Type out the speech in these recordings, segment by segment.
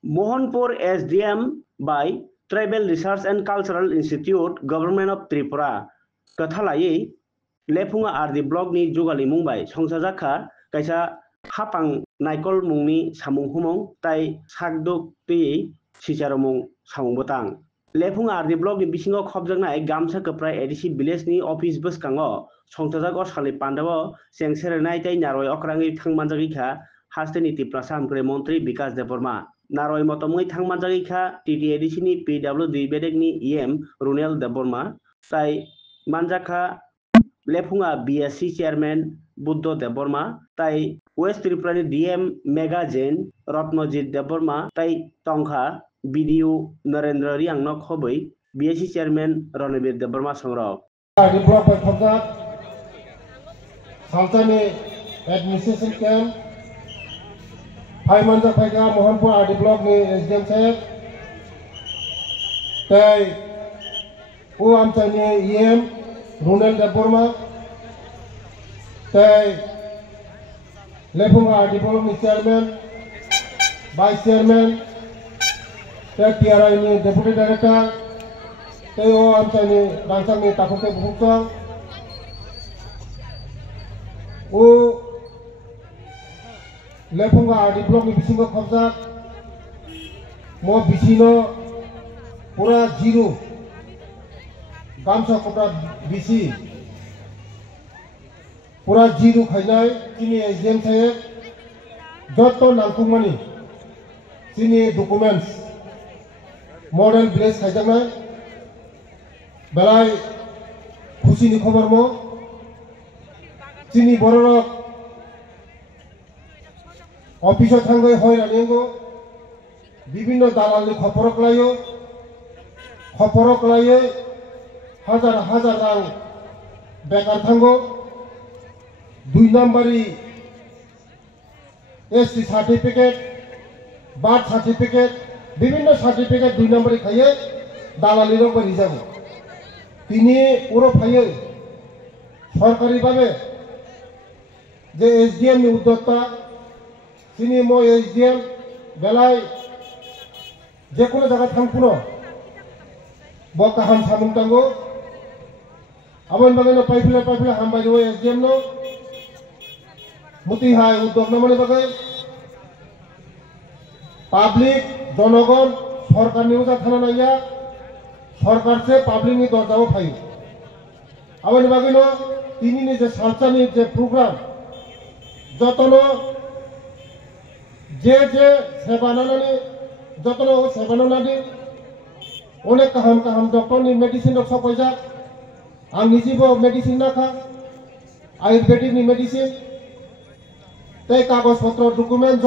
Mohanpur SDM by Tribal Research and Cultural Institute, Government of Tripura. Kathalai Lepunga RD blog ni Jugali Mumbai, Songsajaka, Kaisa Hapang Naikol Mungni Samung Humong, Tai Sagduk Ti Sicharomung Samung Botang. Lepunga RD blog ni Bisingo Khobjangna Gamsa Kaprai Edisi Village ni Office Bus Kango, Songsajako Sali Pandavo, Seng Serenai Tai Naroi Okrangi Tangmanjagika, Hasteni Tiprasam Montri Bikas Deporma. Naroi motomui thangmanjagi kha TTADC ni PWD bedek ni EM Runel Deborma tai manjaka lepunga BSC chairman Buddho Deborma tai West Tripura ni DM Magazine Ratnojit Deborma tai tongkha BDU Narendra Riang nok hoboi BSC chairman Ranbir Deborma songrok develop by Khobjat Saltani administration camp Paimanjak Paiga Mohanpur RD block ni SDM Sahib Tai Amchani EM Runel Deborma Tai Lepunga RD block ni chairman vice chairman Tai TRI ni deputy director Tai Amchani Rangsang ni Takuke Bukta Lepunga RD block ni Bisingo Khobjat Mo Bisino Pura Zero Gamsa Kota BC Pura Zero Khainai Kini SDM Sahib Joto Nangkungmani Kini documents Model village Khaijangnai Belai Khusi ni khobar mo Kini bororok Office থাঙ্গৈ হয়রানিঙ্গো বিভিন্ন দালালি খপরক লাইয়ে হাজার হাজার রাং বেকার থাঙ্গো 2 নম্বরই ST certificate birth certificate বিভিন্ন certificate 2 নম্বরই খাইয়ে দালালি রং করে যাব তিনি পুরো ফাইয়ে সরকারিভাবে যে এসডিএম ni উদ্যোক্তা Sini mo SDM belai jekono jaga thangpuno boka ham samung tango abon bagano paipila hambai do SDM no muti hai uddog namane bagai public জনগণ সরকার নিউজা থানা নাইয়া সরকার সে পাবলিক নি দরজাও ফাই abon bagano তিনি ni je salchani je program jotono যে সেবানানি যতন সেবানানি অনেক কাহাম ডক্টরনি medicine rock সপয়জা আং নিজেবো medicine নাখা Ayurvedic নি মেডিসিন তাই কাগজপত্র ডকুমেন্ট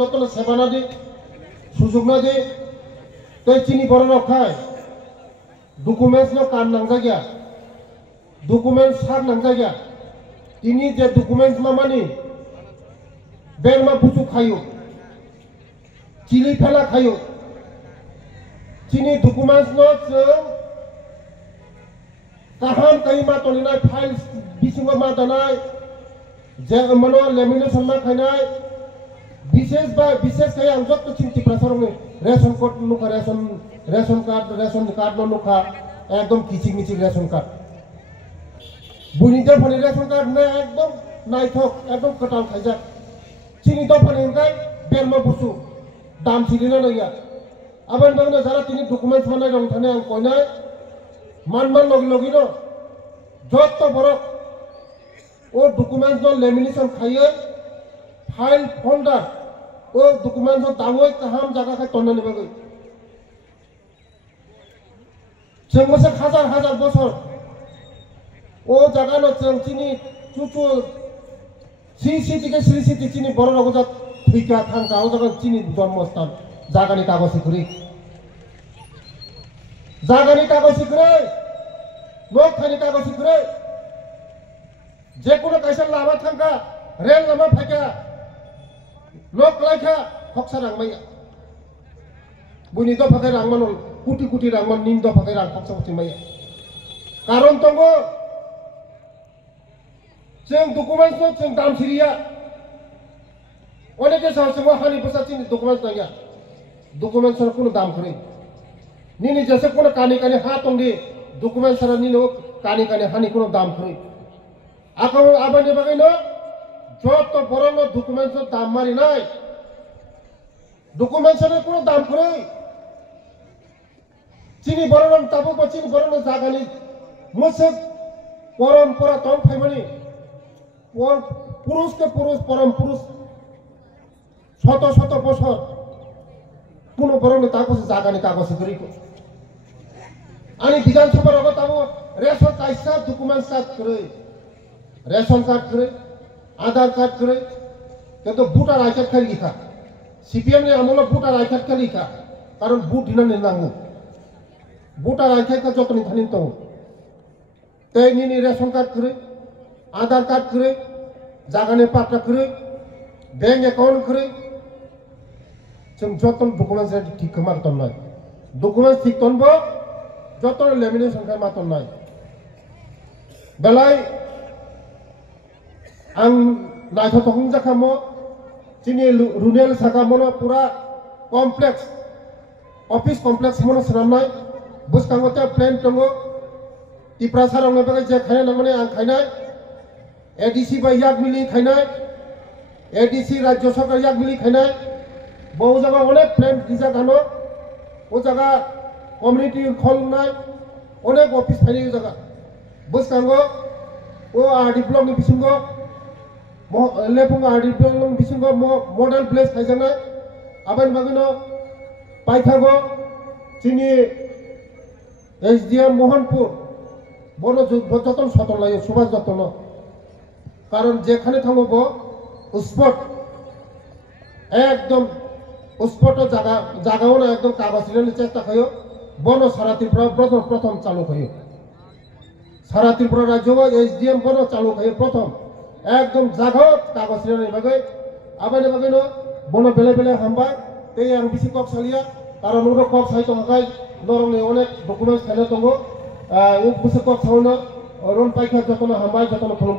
যতন সেবানানি সুযোগ না দি তাই চিনি বড় রখায় ডকুমেন্টস নো কান নাংজা গিয়া ডকুমেন্ট সার নাংজা গিয়া তিনি যে documents মামানি বেরমা Busu খায়ু Cili pela kayu, cini dokumen no kaham kayu matolina file bisingo matanai, jangan mano lamination ma kainai, bises kayu anjot tu cinti prasarong ration card nuka ration card no nuka, ekdom kicik ration card. Bunyi pani ration card na ekdom naithok, ekdom ketal kajak. Cini do pani ingkai berma busu. দাম ছিলিনা নাইয়া আবার বাংলা যারা তিনি documents বানাই রং থানে আং কইনাই মানমান লগি ন যত বড় ও ডকুমেন্টস ন লেমিনেশন খাইয়ে ফাইল ফোল্ডার ও ডকুমেন্টস দাওই কাহাম জায়গা খাই তন্ন নিবাগৈ जों मोनसे হাজার বছর ও জায়গা ন जों চিনি চুচু সিসিটি চিনি বড় রগজাত Hika thangka o jaga chini জন্মস্থান জাগানি কাগজ সিকরি লোক খানি কাগজ সিকরি যে কোনো কাইসার লামা থাঙ্কা রেল লামা ফাইকা লোক লাইখা খকসা রাংমাইয়া বুনি দ ফাকে রাংমান কুটি রাংমান নিম দ ফাকে রাং খকসা হচিমাইয়া কারণ তঙ্গ जों डकुमेन्टस जों दाम सिरिया অনেকে সাহসে হানি বসা চিনি ডকুমেন্টস নাইয়া डॉक्यूमेंट्स कोनो दाम करे नीनी जैसे कोनो कानी कानी हा तंगे डॉक्यूमेंट्स नीनो कानी कानी हानि कोनो दाम करे आको आबानि बागै न जत बरनो डॉक्यूमेंट्स दाम मारि नाय डॉक्यूमेंट्स कोनो दाम करे चीनी बरनो ताबो बचिन बरनो जागानि मुसे परम्परा तम फाइमानि पुरुष के पुरुष परम पुरुष शत शत बছর কোনো বরং তাকসে জাগানি কাগজে করিকো আনি বিধানসভার অগত আবো রেশন কাইসা ডকুমেন্টস কার্ড করে রেশন কার্ড করে আধার কার্ড করে কিন্তু ভোটার আই কার্ড খালি লিখা সিপিএম নে আমল ভোটার আই কার্ড খালি লিখা কারণ ভোট দিনা নিলাঙ্গু ভোটার আই কার্ড যতনি থানিন তো তাই নি রেশন কার্ড করে আধার কার্ড করে জাগানে পাট্টা করে ব্যাংক অ্যাকাউন্ট করে जों जतन डकुमेंट्स ठीक मातन नाय डकुमेंट्स ठीक तनबो जतन लेमिनेशन खाय मातन नाय बेलाय आं नायथ तखं जाखामो चिनि रुनेल साखामोनो पूरा कॉम्प्लेक्स ऑफिस कॉम्प्लेक्स मोनो सनामनाय बुसकांगोते प्लेन तंगो तिप्रासार अंगने बागै जे खायना नंगने आं खायनाय एडीसी बा याक मिलि खायनाय एडीसी राज्य सरकार याक मिलि खायनाय बहु जगह अनेक प्लेन गिजा गानो वो जगह कम्युनिटी खोलनाय अनेक ऑफिस फाइलिंग जगह बुसकांगो वो आरडी ब्लॉक नि बिसिंगो लेपुंग आरडी ब्लॉक नि बिसिंगो मॉडल प्लेस खायजानाय आबान बागनो पाइथागो चिनि एसडीएम मोहनपुर बनो जतन सतन लायो सुभाष जतन कारण जेखाने थांगो स्पॉट एकदम स्पॉट जागाओ ना एकदम कागज लिने चेष्टा खयो बनो सारा त्रिपुरा प्रथम चालू खयो सारा त्रिपुरा राज्य एसडीएम बनो चालू खयो प्रथम एकदम जागाओ कागज लिने बागै आबानि बागै न बनो बेले बेले हामबाय ते आं बिसि कक सालिया कारण उरो कक साइतो हाय नरंनि अनेक डकुमेंट्स थाने दंगो उ बिसि कक सावनो रन पाइखा जतन हामबाय जतन खलम